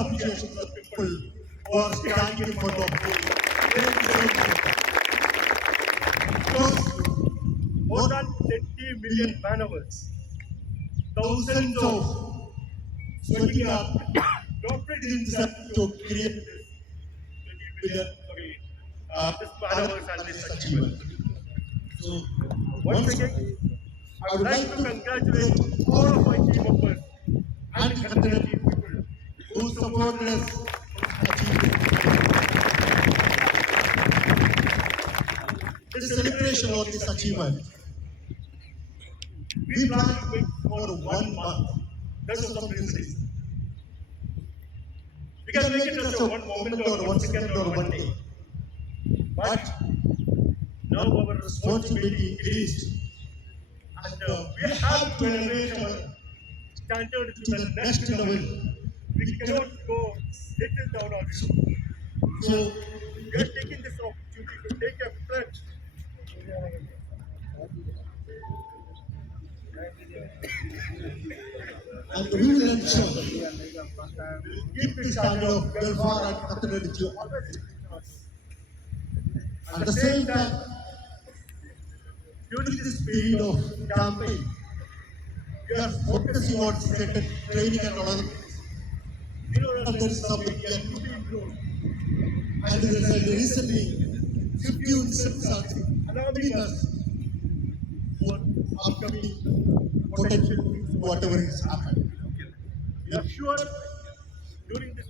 appreciation to the people who are standing in front of you. Because More than 20 million man hours, thousands of sweating up doctorate themselves to create this man hours and this achievement. So Once again, I would like to congratulate all of my team members and congratulate people who supported us achieve the celebration of this achievement. We plan to wait for 1 month. That's the reason. We can make it just a 1 moment or 1 second or 1 day. But now our responsibility increased. And we have to elevate our standard to the next level. We cannot go settle down on this. So, We are taking this opportunity to take a pledge. and we will ensure keep the standard of welfare and fraternity always. At the same time, during this period of campaign, we are focusing on certain training and other things. We know that there is some area to be improved. And there is a recently 50 incidents are alarming us for upcoming potential things, whatever is happening. We are sure during this